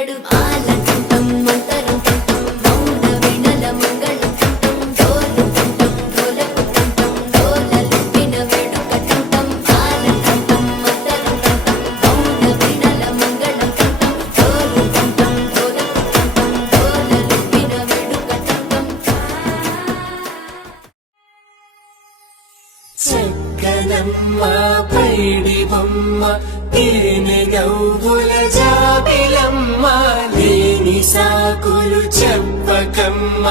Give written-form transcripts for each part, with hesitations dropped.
నడు ఆలకంఠం మంతరం కంఠం మౌన వీణల మంగళం కంఠం డోలు కంఠం డోలకు కంఠం డోలలిప్పిన వేడుక కంఠం ఆలకంఠం మంతరం కంఠం మౌన వీణల మంగళం కంఠం డోలు కంఠం డోలకు కంఠం డోలలిప్పిన వేడుక కంఠం చక్కనమ్మ పైడి బొమ్మ తేనె గౌగుల జాబిలమ్మ లేని సాకులు చెప్పకమ్మ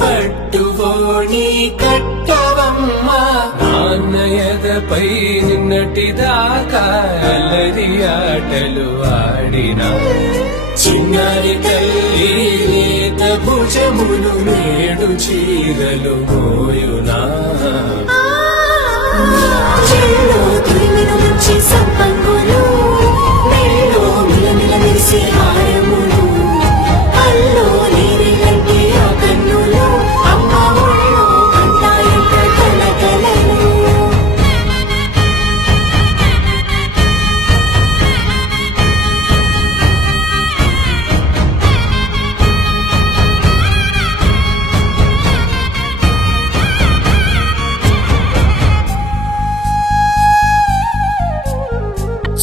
పట్టువోణి కట్టవమ్మ నాన్నయదపై నిన్నటిదాకా అల్లరి ఆటలు ఆడినా చిన్నారి తల్లి లేత భుజములు నేడు చీరలు మోయునా చెల్లో తురిమిన మంచి సంపంగులు మెల్లో మిలమిల మెరిసే హారములు అల్లో నీరిలంటి ఆ కన్నులు అమ్మ ఒళ్ళో కంటాయంట కలకలలు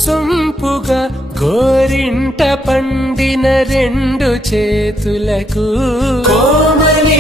సొంపుగా గోరింట పండిన రెండు చేతులకు కోమలి